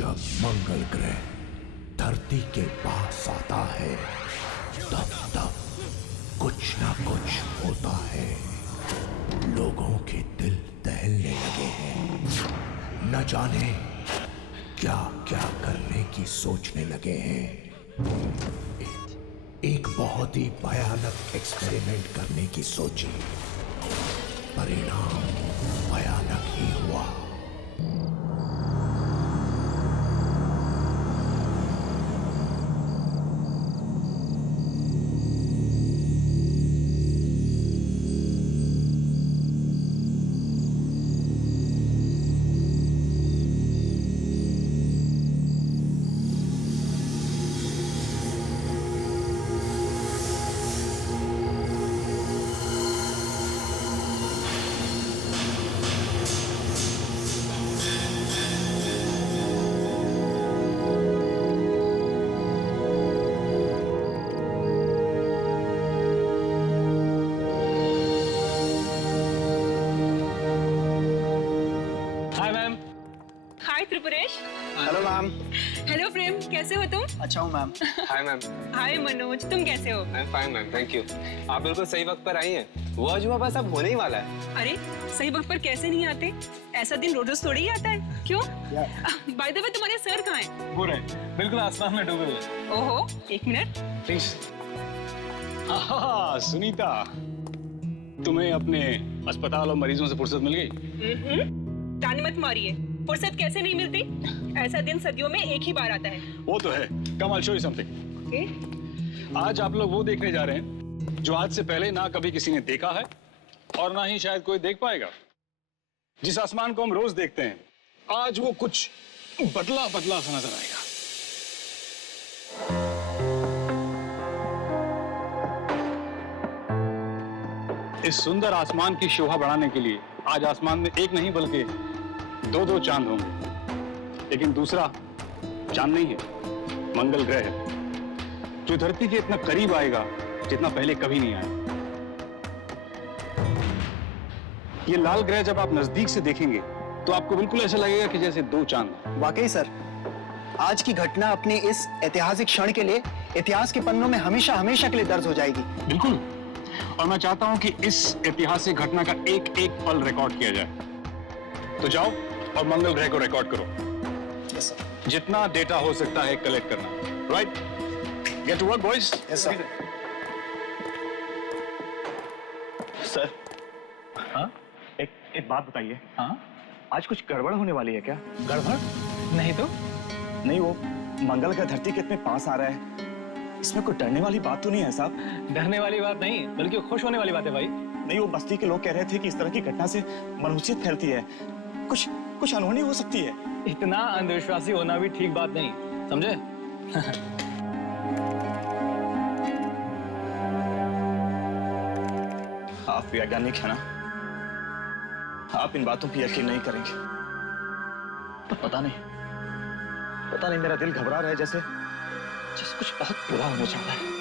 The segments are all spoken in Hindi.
जब मंगल ग्रह धरती के पास आता है तब तब कुछ ना कुछ होता है। लोगों के दिल दहलने लगे हैं, न जाने क्या क्या करने की सोचने लगे हैं। एक बहुत ही भयानक एक्सपेरिमेंट करने की सोची, परिणाम भयानक ही हुआ। Hello ma'am. हेलो प्रेम, कैसे हो तुम? अच्छा हूँ ma'am. Hi ma'am. Hi Manoj, तुम कैसे हो? I am fine ma'am, thank you. आप बिल्कुल सही वक्त पर आई हैं। वो अजूबा बस अब होने ही वाला है। अरे सही वक्त पर कैसे नहीं आते? ऐसा दिन रोज रोज थोड़ी ही आता है। क्यों? बाय द वे तुम्हारे सर कहाँ हैं? वो रहे, बिल्कुल आसमान में डूबे हुए। ओहो, एक मिनट। प्लीज। सुनीता, तुम्हें अपने अस्पताल और मरीजों से फुर्सत मिल गई? ताने मत मारिए, फुर्सत कैसे नहीं मिलती? ऐसा दिन सदियों में एक ही बार आता है। वो तो है। कम आई शो यू समथिंग। आज आप लोग वो देखने जा रहे हैं जो आज से पहले ना कभी किसी ने देखा है और ना ही शायद कोई देख पाएगा। जिस आसमान को हम रोज देखते हैं, आज वो कुछ बदला बदला सा नजर आएगा। इस सुंदर आसमान की शोभा बढ़ाने के लिए आज आसमान में एक नहीं बल्कि दो चांद होंगे। लेकिन दूसरा चांद नहीं है, मंगल ग्रह है, जो धरती के इतना करीब आएगा जितना पहले कभी नहीं आया। ये लाल ग्रह जब आप नजदीक से देखेंगे तो आपको बिल्कुल ऐसा लगेगा कि जैसे दो चांद। वाकई सर, आज की घटना अपनी इस ऐतिहासिक क्षण के लिए इतिहास के पन्नों में हमेशा हमेशा के लिए दर्ज हो जाएगी। बिल्कुल। और मैं चाहता हूं कि इस ऐतिहासिक घटना का एक एक पल रिकॉर्ड किया जाए। तो जाओ और मंगल ग्रह को रिकॉर्ड करो। Yes sir. जितना डेटा हो सकता है कलेक्ट करना। Right? Get to work boys. Yes sir. Sir, हाँ? एक बात बताइए। हाँ? आज कुछ गड़बड़ होने वाली है क्या? गड़बड़? नहीं तो? नहीं, वो मंगल का धरती के इतने पास आ रहा है, इसमें कोई डरने वाली बात तो नहीं है साहब? डरने वाली बात नहीं, बल्कि खुश होने वाली बात है भाई। नहीं, वो बस्ती के लोग कह रहे थे कि इस तरह की घटना से मनहूसियत फैलती है, कुछ अनहोनी हो सकती है। इतना अंधविश्वासी होना भी ठीक बात नहीं, समझे? आप वैज्ञानिक है ना, आप इन बातों पर यकीन नहीं करेंगे। पता नहीं मेरा दिल घबरा रहा है, जैसे कुछ बहुत बुरा होने जा रहा है।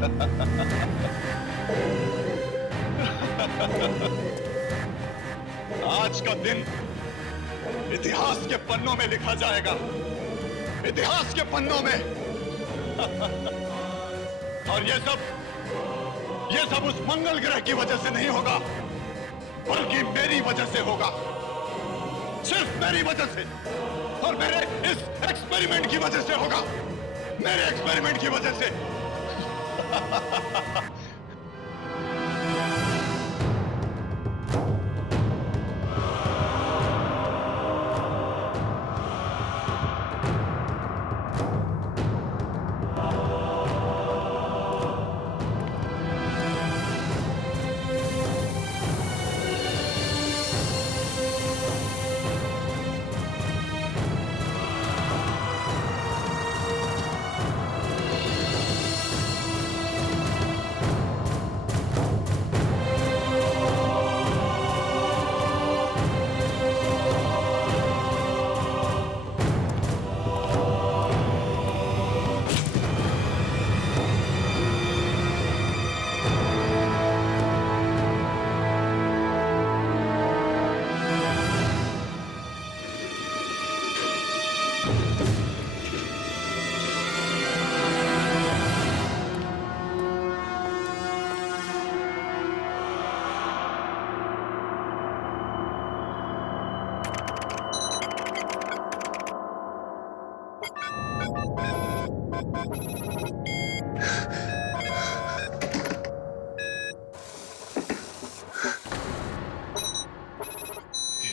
आज का दिन इतिहास के पन्नों में लिखा जाएगा, इतिहास के पन्नों में। और ये सब उस मंगल ग्रह की वजह से नहीं होगा, बल्कि मेरी वजह से होगा, सिर्फ मेरी वजह से, और मेरे इस एक्सपेरिमेंट की वजह से होगा, मेरे एक्सपेरिमेंट की वजह से।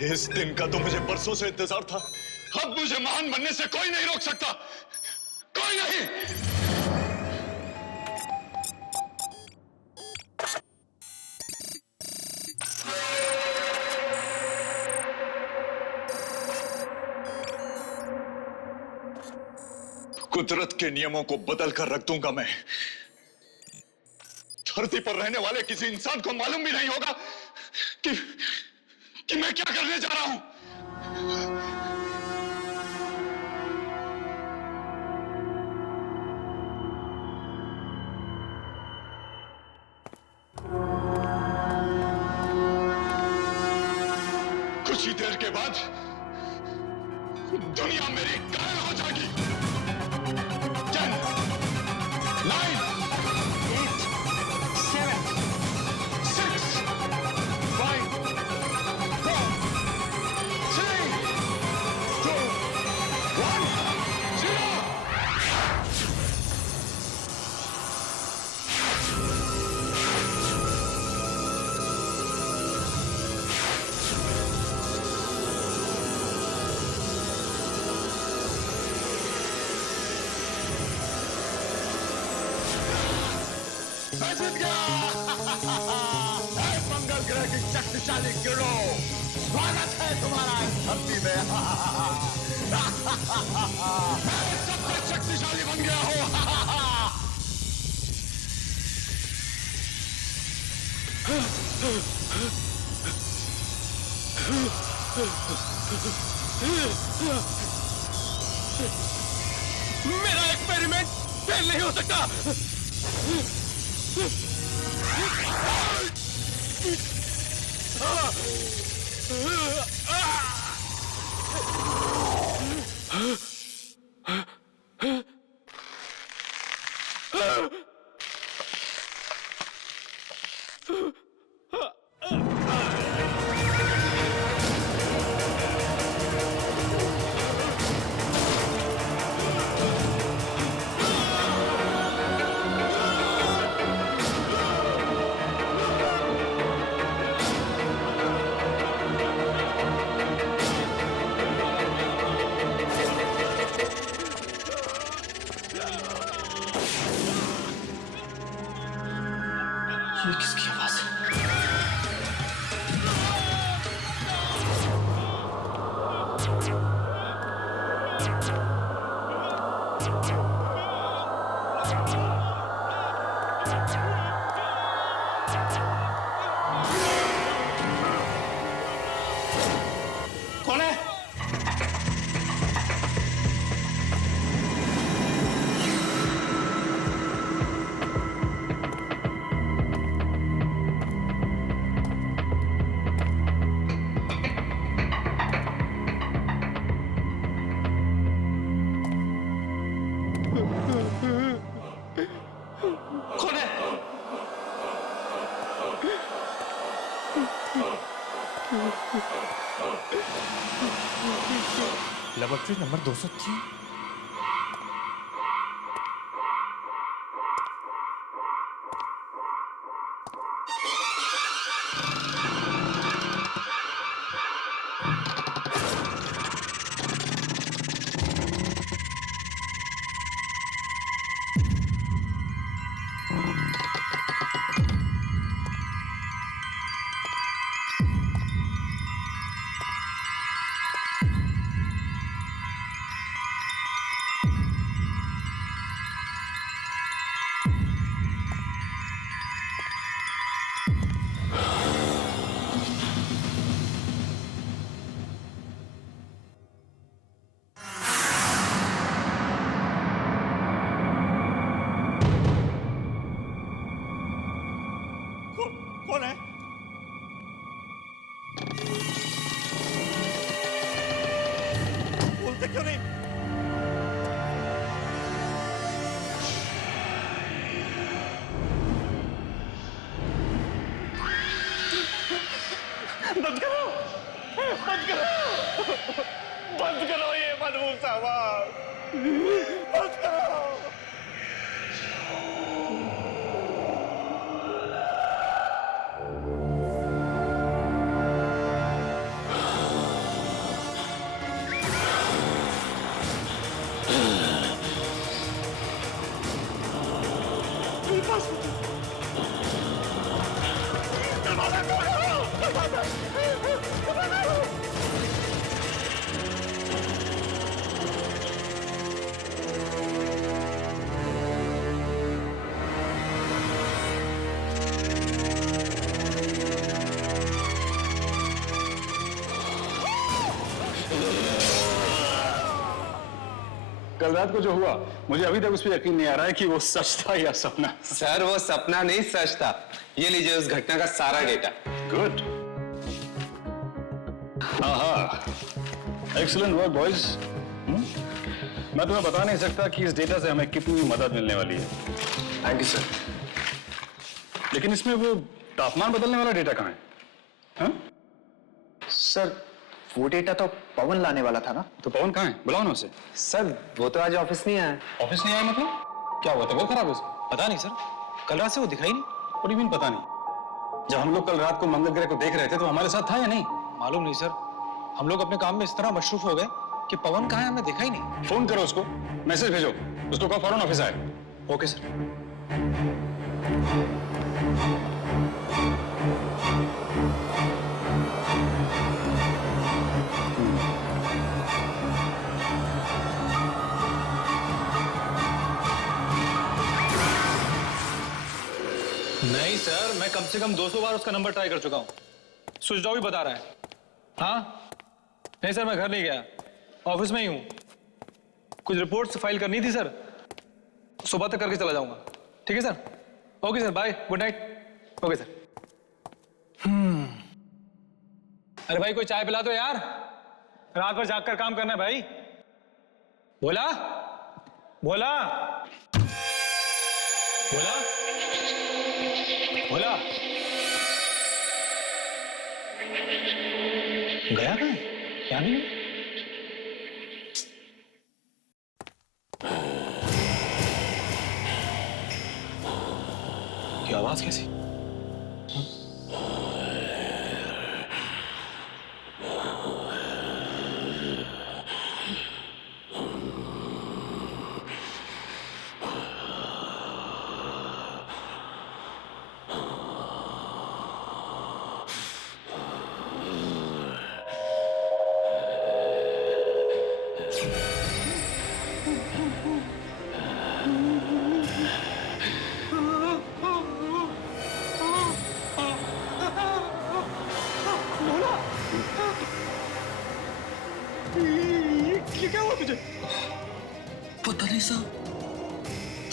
इस दिन का तो मुझे बरसों से इंतजार था। अब मुझे महान बनने से कोई नहीं रोक सकता, कोई नहीं। कुदरत के नियमों को बदल कर रख दूंगा मैं। धरती पर रहने वाले किसी इंसान को मालूम भी नहीं होगा कि मैं क्या करने जा रहा हूं। कुछ ही देर के बाद दुनिया मेरी कायल हो जाएगी। 10, 9, 8, 7, 6, 5, 4, 3, 2, 1, 0। मैं जीत गया। मंगल ग्रह की शक्तिशाली गिरोह, स्वागत है तुम्हारा इस धरती में। मैं सबसे शक्तिशाली बन गया हूँ। मेरा एक्सपेरिमेंट फेल नहीं हो सकता। ये किसकी आवाज है? कौन है? नंबर 203। कौन है? बोलते क्यों नहीं? बंद करो, बंद करो, बंद करो ये मनमूस आवाज, बंद करो। कल रात को जो हुआ, मुझे अभी तक उस पर यकीन नहीं आ रहा है कि वो सच था या सपना। सर वो सपना नहीं सच था। ये लीजिए उस घटना का सारा डेटा। गुड। हाँ, एक्सीलेंट वर्क बॉयज। मैं तुम्हें बता नहीं सकता कि इस डेटा से हमें कितनी मदद मिलने वाली है। Thank you sir. लेकिन इसमें वो तापमान बदलने वाला डेटा कहाँ है? हाँ? सर वो डेटा तो पवन लाने वाला था ना। तो पवन कहाँ है? बुलाओ ना उसे। सर वो तो आज ऑफिस नहीं आया। ऑफिस नहीं आया मतलब? क्या हुआ? तबीयत खराब है उसकी? पता नहीं सर, कल रात से वो दिखाई नहीं। और मीन पता नहीं? जब हम लोग कल रात को मंगल ग्रह को देख रहे थे तो हमारे साथ था या नहीं? मालूम नहीं सर, हम लोग अपने काम में इस तरह मशरूफ हो गए कि पवन कहाँ है हमें देखा ही नहीं। फोन करो उसको, मैसेज भेजो, उसको कहो फौरन ऑफिस आए। Okay sir. नहीं सर, मैं कम से कम 200 बार उसका नंबर ट्राई कर चुका हूं। स्विच ऑफ ही बता रहा है। हाँ? नहीं सर, मैं घर नहीं गया, ऑफिस में ही हूं। कुछ रिपोर्ट्स फाइल करनी थी सर, सुबह तक करके चला जाऊंगा। ठीक है sir? Okay sir, bye, good night. Okay sir. अरे भाई कोई चाय पिला दो यार, रात भर जाग कर काम करना है भाई। बोला बोला बोला बोला। गया कहाँ? क्या नहीं? ये आवाज कैसी? ये क्या हुआ तुझे? पता नहीं साहब,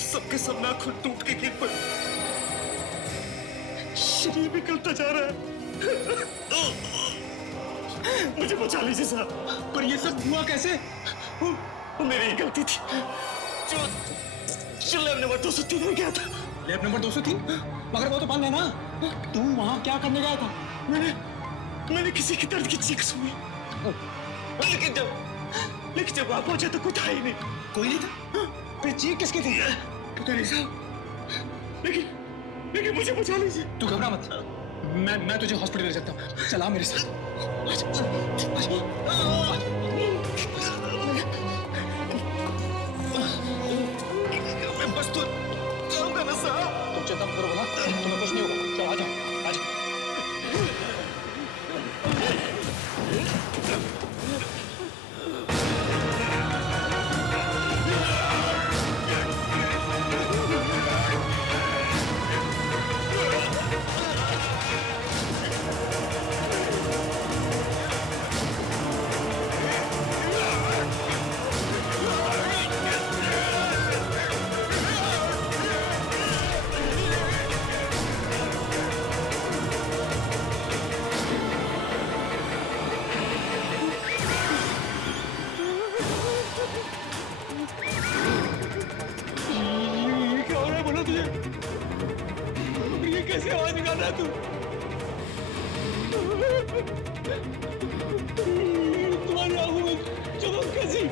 सबके सब नाखून टूट के गिर पड़े, शरीर निकलता जा रहा है। मुझे बचा लीजिए साहब। पर ये सब हुआ कैसे? वो मेरी ही गलती थी। जो लैब नंबर 203 में गया था। Lab number 203? मगर वो तो बंद है ना। तू वहां क्या करने गया था? मैंने किसी की दर्द की चीख सुनी, लेकिन लेकिन जब आप पहुंचे तो कुछ था ही नहीं। कोई नहीं था? फिर चीख किसकी थी? पता नहीं साहब, लेकिन मुझे बचा लीजिए। तू घबरा मत, मैं तुझे हॉस्पिटल ले सकता हूँ। चला मेरे साथ। मैं बस तो जाऊंगा ना साहब। तुम चिंता मत करो भला, तुम्हें कुछ नहीं होगा। चलो आ जाओ, आ जाओ। कैसे आवाज निकाल रहा है तू? तुम्हारी आंखों में चमक कैसी?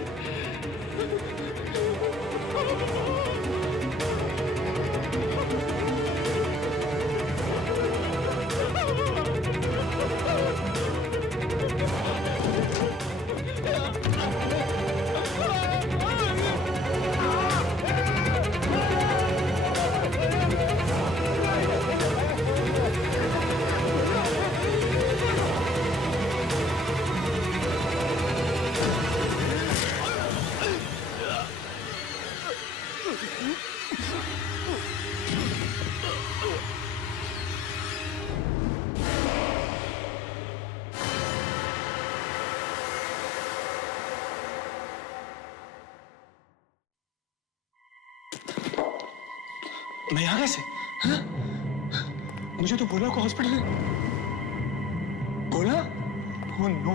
मैं यहाँ कैसे? हाँ? मुझे तो भोला को हॉस्पिटल भोला? Oh no.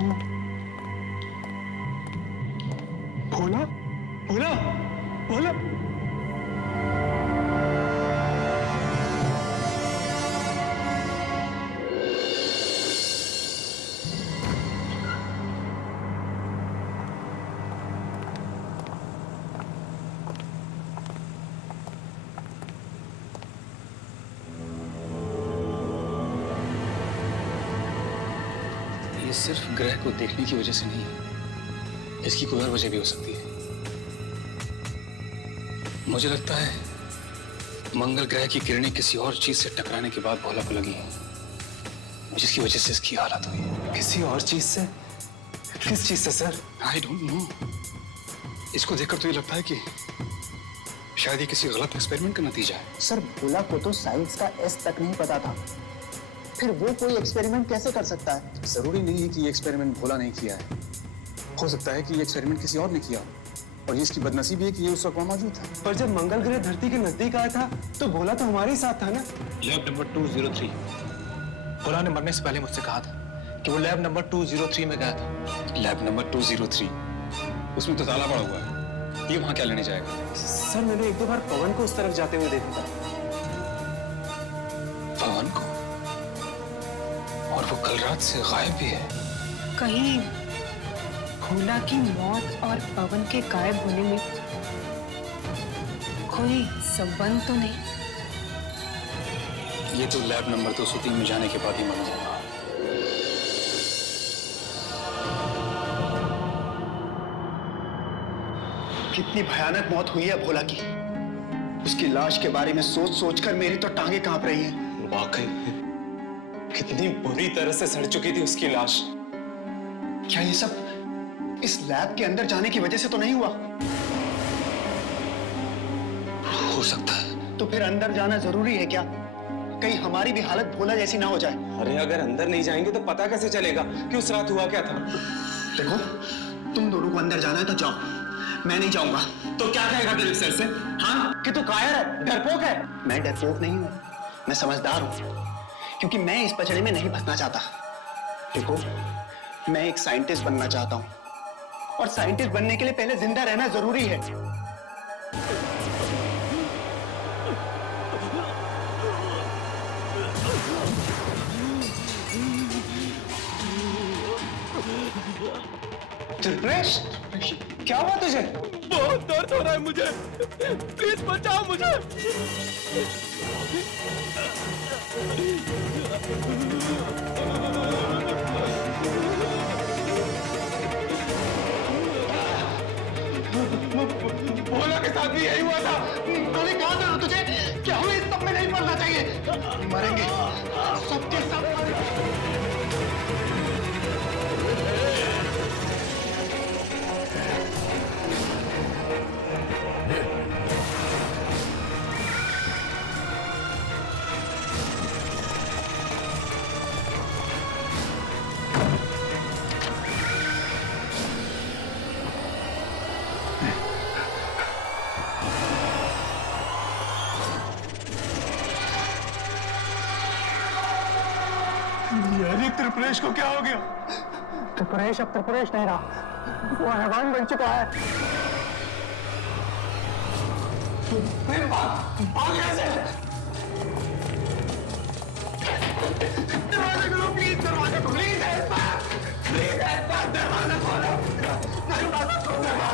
भोला? भोला? भोला? ये सिर्फ ग्रह को देखने की वजह से नहीं है, इसकी कोई और वजह भी हो सकती है। मुझे लगता है मंगल ग्रह की किरणें किसी और चीज से टकराने के बाद भोला को लगी हैं, जिसकी वजह से इसकी हालत हुई है। किसी और चीज से? किस चीज से सर? I don't know. इसको देखकर तो ये लगता है कि शायद ये किसी गलत एक्सपेरिमेंट का नतीजा है। सर भोला को तो साइंस का एस तक नहीं पता था, फिर वो कोई एक्सपेरिमेंट कैसे कर सकता है? जरूरी नहीं है कि ये एक्सपेरिमेंट भोला नहीं किया है, हो सकता है कि ये एक्सपेरिमेंट किसी और ने किया, और ये इसकी बदनसीबी है कि ये उस वक्त वहां मौजूद था। पर जब मंगल ग्रह धरती के नजदीक आया था तो भोला तो हमारे ही साथ था ना। Lab number 203। भोला ने मरने से पहले मुझसे कहा था कि वो लैब नंबर 203 में गया था। Lab number 203? उसमें तो ताला पड़ा हुआ है, ये वहां क्या लेने जाएगा? सर मैंने एक दो बार पवन को उस तरफ जाते हुए देखा था। पवन को? और वो कल रात से गायब भी है। कहीं भोला की मौत और पवन के गायब होने में कोई संबंध तो नहीं? ये तो लैब नंबर 203 में जाने के बाद ही मालूम होगा। कितनी भयानक मौत हुई है भोला की। उसकी लाश के बारे में सोच सोचकर मेरी तो टांगे कांप रही हैं। वाकई कितनी बुरी तरह से सड़ चुकी थी उसकी लाश। क्या ये सब इस लैब के अंदर जाने की वजह से तो नहीं हुआ? हो सकता है। तो फिर अंदर जाना जरूरी है क्या? कहीं हमारी भी हालत भोला जैसी ना हो जाए। अरे अगर अंदर नहीं जाएंगे तो पता कैसे चलेगा कि उस रात हुआ क्या था? देखो, तुम दोनों को अंदर जाना है तो जाओ, मैं नहीं जाऊंगा। तो क्या कहेगा दिलीप सर से? हाँ कि तू कायर है, डरपोक है? मैं डरपोक नहीं हूं, मैं समझदार हूं, क्योंकि मैं इस पचड़े में नहीं फंसना चाहता। देखो, मैं एक साइंटिस्ट बनना चाहता हूं, और साइंटिस्ट बनने के लिए पहले जिंदा रहना जरूरी है। त्रिप्रेश, क्या हुआ तुझे? बहुत दर्द हो रहा है मुझे, प्लीज बचाओ मुझे। भोला के साथ भी यही हुआ था। मैंने कहा था ना तुझे कि हमें इस सब में नहीं पड़ना चाहिए। मरेंगे, सबके सब मरेंगे। यानी त्रिपुरेश को क्या हो गया? त्रिपुरेश अब त्रिपुरेश नहीं रहा, वो हैवान बन चुका है। भाग यहाँ से। दरवाजा खोलो प्लीज, दरवाजा खोलो प्लीज, प्लीज दरवाजा खोलो, दरवाजा खोलो प्लीज।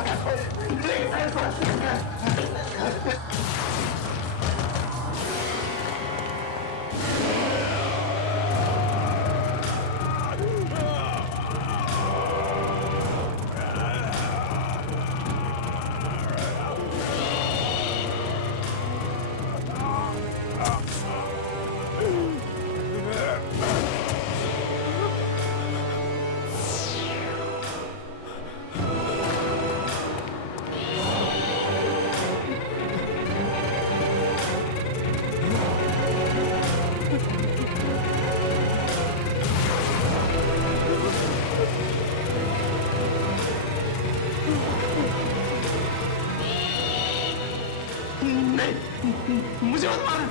मुझे मत मारा,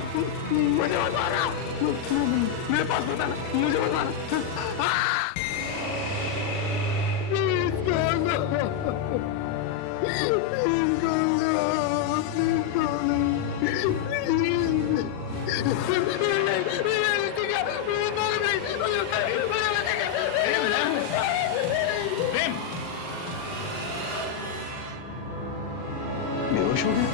मुझे मत मारा, मेरे पास बताना, मुझे मत मारा। बेहोश हो गया?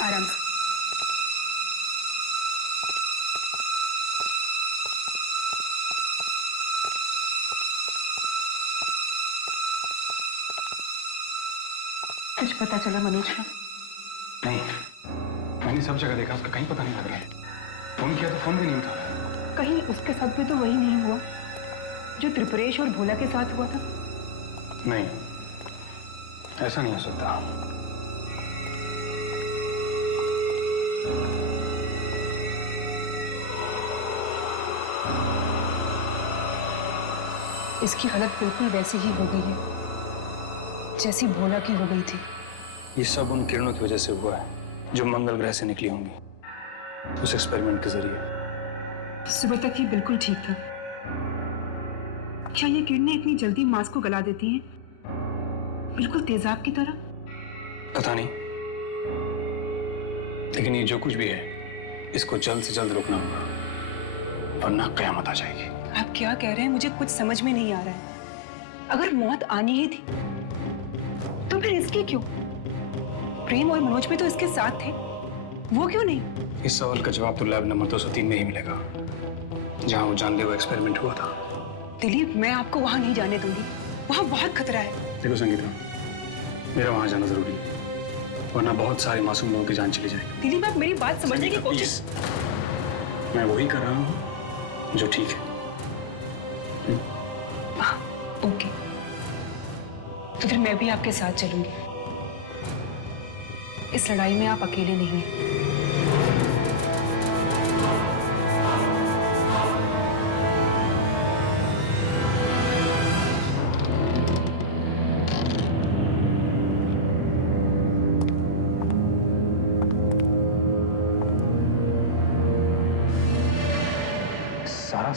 आराम से। कुछ पता चला मनोज का? नहीं, मैंने सब जगह देखा, उसका कहीं पता नहीं लग रहा है। फोन किया तो फोन भी नहीं उठा। कहीं उसके साथ भी तो वही नहीं हुआ जो त्रिपुरेश और भोला के साथ हुआ था? नहीं, ऐसा नहीं हो सकता। इसकी हालत बिल्कुल वैसी ही हो गई है जैसी भोला की हो गई थी। ये सब उन किरणों की वजह से हुआ है जो मंगल ग्रह से निकली होंगी उस एक्सपेरिमेंट के जरिए। सुबह तक ये बिल्कुल ठीक था। क्या ये किरणें इतनी जल्दी मांस को गला देती हैं, बिल्कुल तेजाब की तरह? पता नहीं, लेकिन ये जो कुछ भी है इसको जल्द से जल्द रोकना होगा, वरना कयामत आ जाएगी। आप क्या कह रहे हैं, मुझे कुछ समझ में नहीं आ रहा है। अगर मौत आनी ही थी तो फिर इसकी क्यों? प्रेम और मनोज भी तो इसके साथ थे, वो क्यों नहीं? इस सवाल का जवाब तो लैब नंबर 203 में ही मिलेगा, जहां वो जानलेवा एक्सपेरिमेंट हुआ था। दिलीप, मैं आपको वहां नहीं जाने दूंगी, वहां बहुत खतरा है। देखो संगीता, मेरा वहां जाना जरूरी है, वरना बहुत सारे मासूम लोगों की जान चली जाएगी। दिलीप, आप मेरी बात समझने की कोशिश। मैं वही कर रहा हूँ जो ठीक है। ओके, तो फिर मैं भी आपके साथ चलूंगी। इस लड़ाई में आप अकेले नहीं हैं।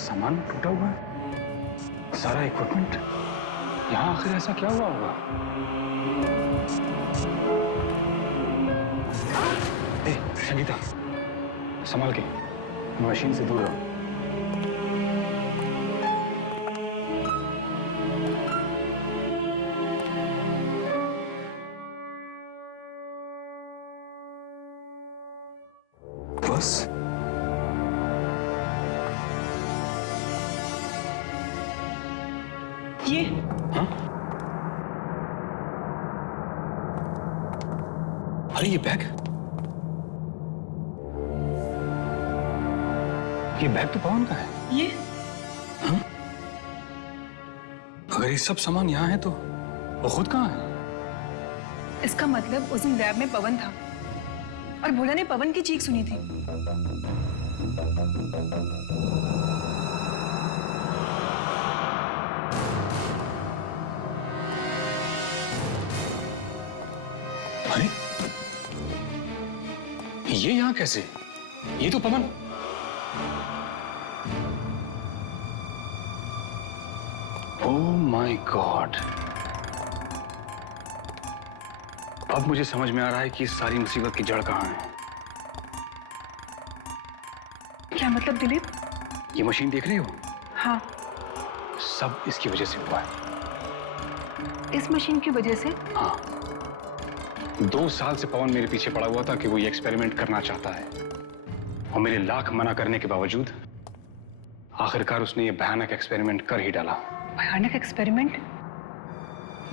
सामान टूटा हुआ है, सारा इक्विपमेंट। यहाँ आखिर ऐसा क्या हुआ होगा? ए, संगीता, संभाल के, मशीन से दूर रहो। बस ये हाँ? अरे ये बैग तो पवन का है। ये हाँ? अगर ये सब सामान यहाँ है तो वो खुद कहाँ है? इसका मतलब उस दिन लैब में पवन था और भोला ने पवन की चीख सुनी थी। अरे ये यहाँ कैसे? ये तो पवन। ओह माय गॉड, अब मुझे समझ में आ रहा है कि इस सारी मुसीबत की जड़ कहाँ है। क्या मतलब दिलीप? ये मशीन देख रही हो? हाँ, सब इसकी वजह से हुआ है। इस मशीन की वजह से? हाँ, 2 साल से पवन मेरे पीछे पड़ा हुआ था कि वो ये एक्सपेरिमेंट करना चाहता है, और मेरे लाख मना करने के बावजूद आखिरकार उसने ये भयानक एक्सपेरिमेंट कर ही डाला। भयानक एक्सपेरिमेंट?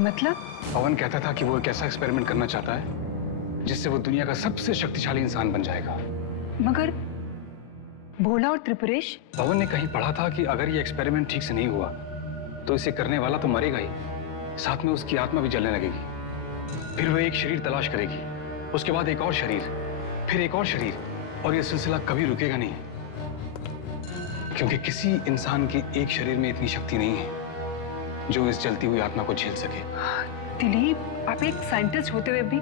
मतलब? पवन कहता था कि वो एक ऐसा एक्सपेरिमेंट करना चाहता है जिससे वो दुनिया का सबसे शक्तिशाली इंसान बन जाएगा। मगर भोला और त्रिपुरेश? पवन ने कहीं पढ़ा था कि अगर ये एक्सपेरिमेंट ठीक से नहीं हुआ तो इसे करने वाला तो मरेगा ही, साथ में उसकी आत्मा भी जलने लगेगी। फिर वो एक शरीर तलाश करेगी, उसके बाद एक और शरीर, फिर एक और शरीर, और ये सिलसिला कभी रुकेगा नहीं, क्योंकि किसी इंसान के एक शरीर में इतनी शक्ति नहीं है जो इस जलती हुई आत्मा को झेल सके। दिलीप, आप एक साइंटिस्ट होते हुए भी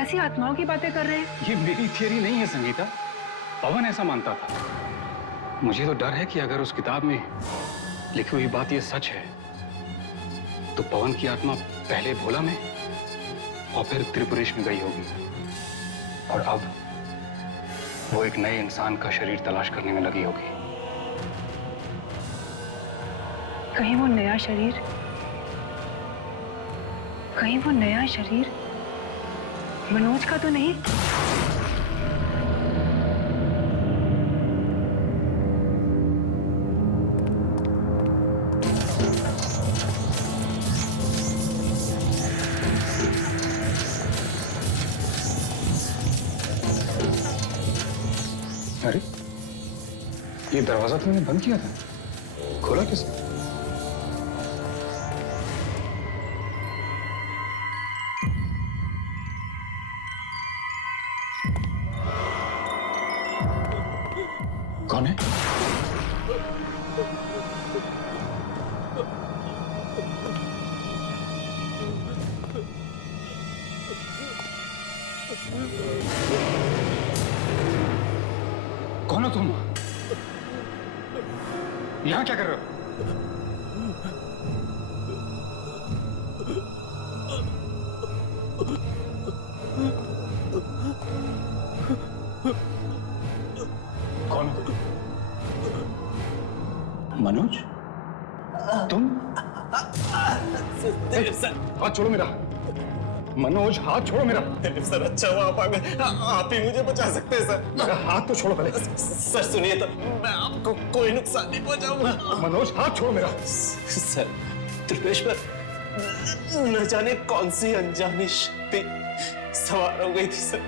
ऐसी आत्माओं की बातें कर रहे हैं? ये मेरी थियरी नहीं है संगीता, पवन ऐसा मानता था। मुझे तो डर है कि अगर उस किताब में लिखी हुई बात ये सच है तो पवन की आत्मा पहले भोला में और फिर त्रिपुरेश में गई होगी, और अब वो एक नए इंसान का शरीर तलाश करने में लगी होगी। कहीं वो नया शरीर मनोज का तो नहीं? अरे ये दरवाजा तुमने बंद किया था, खोला किसने? कौन है? कौन हो तुम? यहां क्या कर रहे हो? कौन हो? मनोज, तुम? हाथ छोड़ो मेरा। मनोज, हाथ छोड़ो मेरा। सर अच्छा हुआ आप आ गए, आप ही मुझे बचा सकते हैं सर। मेरा हाथ तो छोड़ो पहले। सर सुनिए तो, मैं आपको कोई नुकसान नहीं पहुंचाऊंगा। मनोज, हाथ छोड़ो मेरा। सर त्रिपेश पर न जाने कौन सी अनजानी शक्ति सवार हो गई थी सर।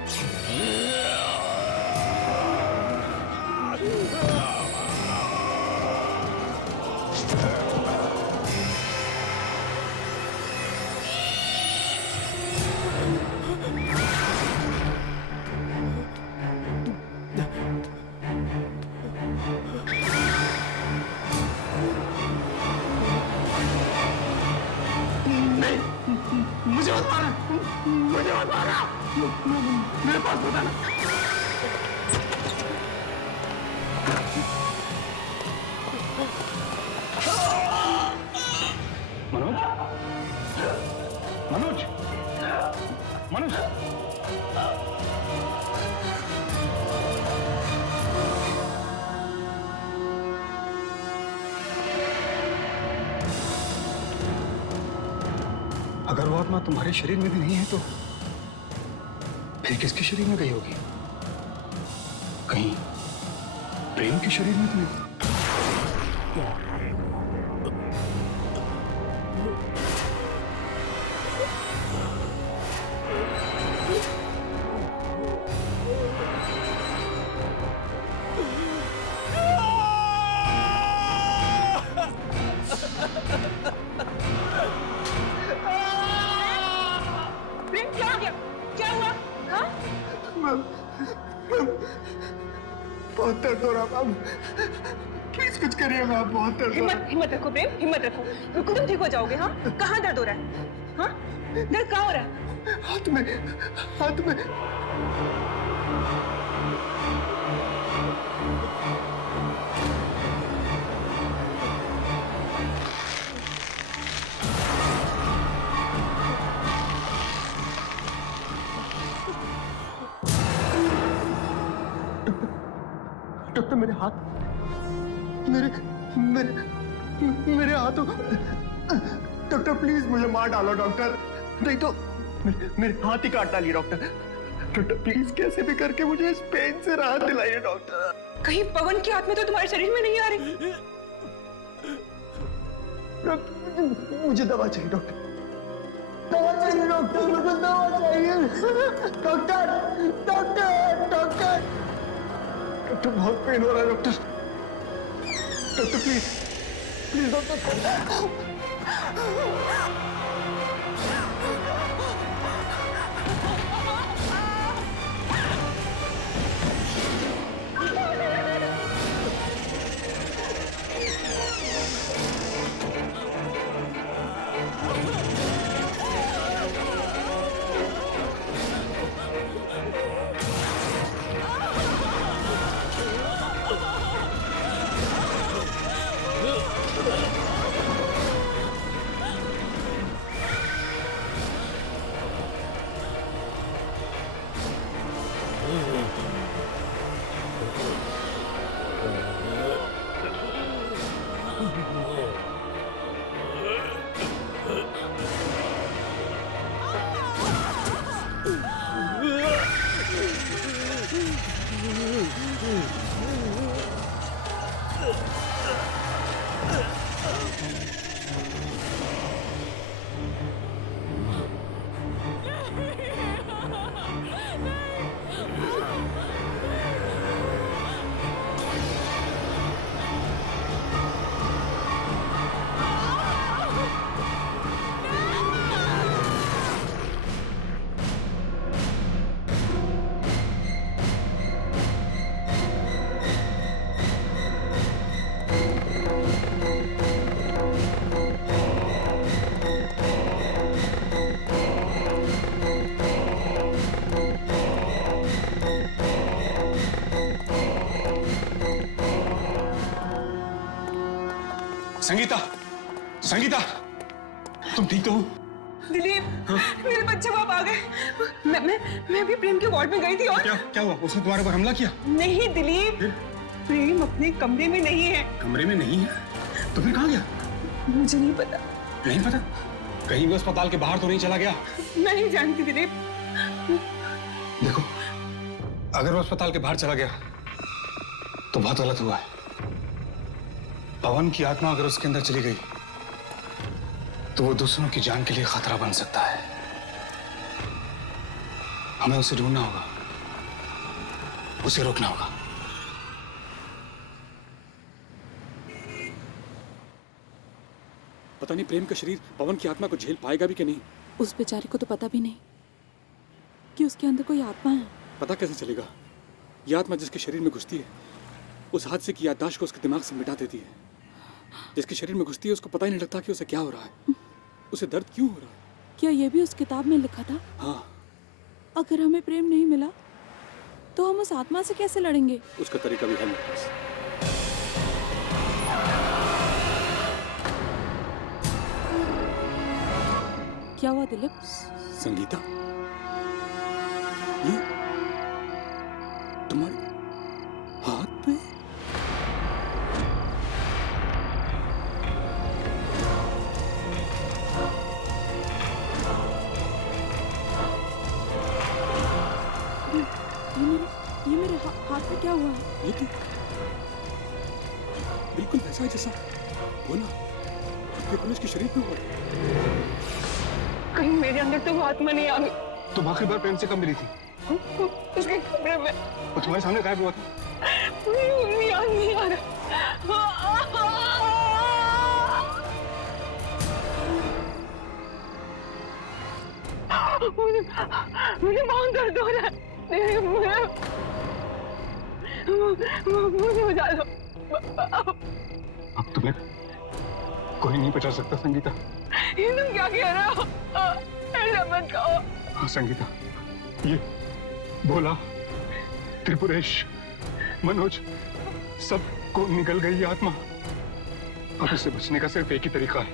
मुझे मत मारना, मुझे मत मारना, मेरे पास बताना। मनोज, मनोज, मनोज। अगर वो आत्मा तुम्हारे शरीर में भी नहीं है तो फिर किसके शरीर में गई होगी? कहीं प्रेम के शरीर में तो नहीं? प्रेम क्या हो गया? क्या हुआ? हाँ? बहुत दर्द हो रहा मैम, प्लीज कुछ करिए मैम, बहुत दर्द हो रहा हिम्मत हिम्मत रखो प्रेम, हिम्मत रखो, बिल्कुल तुम ठीक हो जाओगे। हाँ, कहाँ दर्द हो रहा है? हाँ, दर्द कहाँ हो रहा है? हाथ में, हाथ में। डॉक्टर मेरे हाथ, मेरे मेरे मेरे हाथों, डॉक्टर प्लीज मुझे मार डालो डॉक्टर, नहीं तो मेरे हाथ ही काट डालिए डॉक्टर। डॉक्टर प्लीज कैसे भी करके मुझे इस पेन से राहत दिलाइए डॉक्टर। कहीं पवन की आत्मा तो तुम्हारे शरीर में नहीं आ रही? मुझे दवा चाहिए डॉक्टर, दवा चाहिए डॉक्टर, मुझे दवा चाहिए डॉक्टर, डॉक्टर, डॉक्टर। डॉक्टर बहुत पेन हो रहा है doctor, doctor please, please doctor. Sangeeta, Sangeeta, तुम ठीक तो हो? दिलीप, मेरे बच्चे बाप आ गए। मैं भी प्रेम के वार्ड में गई थी और क्या हुआ? उसने तुम्हारे पर हमला किया? नहीं दिलीप, प्रेम अपने कमरे में नहीं है। कमरे में नहीं है? तो फिर कहाँ गया? मुझे नहीं पता। नहीं पता? कहीं भी अस्पताल के बाहर तो नहीं चला गया? मैं नहीं जानती दिलीप। देखो, अगर वो अस्पताल के बाहर चला गया तो बहुत गलत हुआ है। पवन की आत्मा अगर उसके अंदर चली गई तो वो दूसरों की जान के लिए खतरा बन सकता है। हमें उसे ढूंढना होगा, उसे रोकना होगा। पता नहीं प्रेम का शरीर पवन की आत्मा को झेल पाएगा भी कि नहीं। उस बेचारे को तो पता भी नहीं कि उसके अंदर कोई आत्मा है। पता कैसे चलेगा? ये आत्मा जिसके शरीर में घुसती है उस हादसे की याददाश्त को उसके दिमाग से मिटा देती है। जिसके शरीर में घुसती है उसको पता ही नहीं लगता कि उसे क्या हो रहा है, उसे दर्द क्यों हो रहा है। क्या ये भी उस किताब में लिखा था? हाँ। अगर हमें प्रेम नहीं मिला तो हम उस आत्मा से कैसे लड़ेंगे? उसका तरीका भी है मेरे पास। क्या हुआ दिलीप? संगीता, ये तुम्हारे हाथ पे? ये मेरे हाथ पे क्या हुआ है? ये तो बिल्कुल वैसा है जैसा बोला आपके पुलिस के शरीर पे हुआ। कहीं मेरे अंदर तो वो आत्मा नहीं आ गई। तुम आखिरी बार प्रेम से कब मिली थी? उसके कमरे में। वो तुम्हारे सामने गायब हुआ था? मुझे याद नहीं आ रहा। मुझे बहुत दर्द हो रहा है। मुझे बचा लो। अब तुम्हें कोई नहीं बचा सकता संगीता। ये तुम क्या कह रहे हो? ऐसा मत कहो। हाँ संगीता, ये भोला, त्रिपुरेश, मनोज, सबको निकल गई ये आत्मा। अब इससे बचने का सिर्फ एक ही तरीका है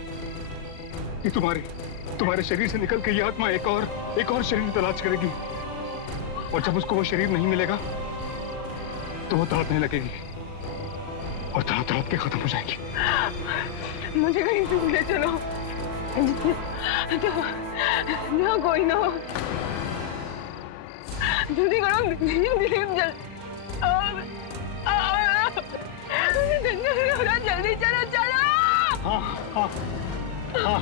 कि तुम्हारे शरीर से निकल के ये आत्मा एक और शरीर तलाश करेगी, और जब उसको वो शरीर नहीं मिलेगा तो वो तड़पने लगेगी और तड़प के खत्म हो जाएगी। मुझे कहीं दूर ले चलो, जहाँ कोई ना हो। जल्दी करो दिलीप, जल्दी चलो चलो। हाँ हाँ हाँ।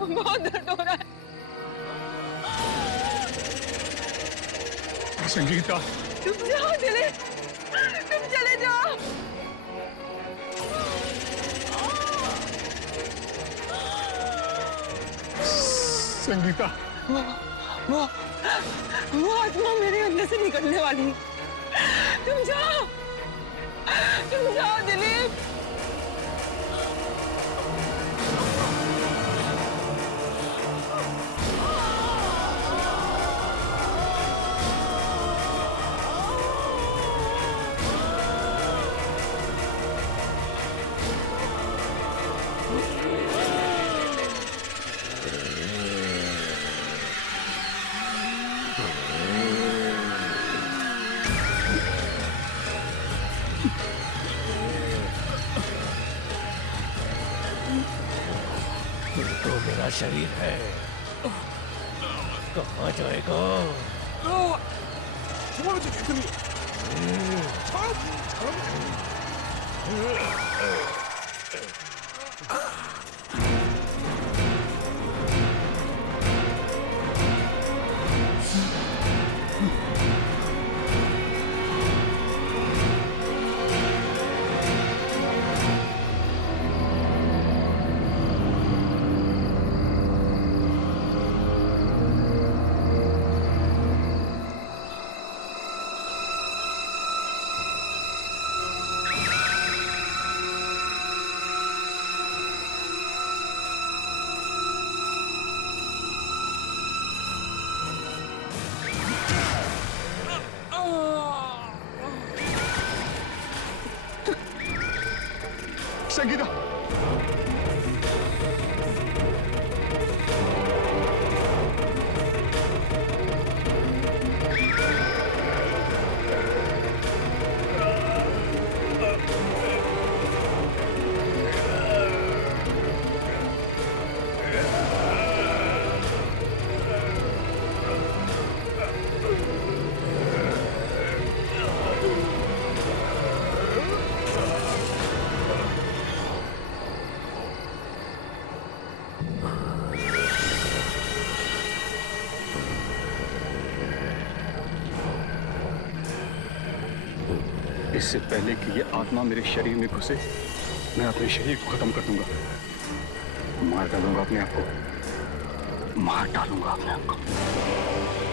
बहुत दर्द हो रहा है। संगीता, तुम जाओ दिलीप, तुम चले जाओ। संगीता, वो आत्मा मेरे अंदर से निकलने वाली है। तुम जाओ दिलीप। तो मेरा शरीर है, कहाँ जाएगा? संगीता, इससे पहले कि ये आत्मा मेरे शरीर में घुसे, मैं अपने शरीर को खत्म कर दूंगा, मार डालूंगा अपने आप को, मार डालूंगा अपने आप को।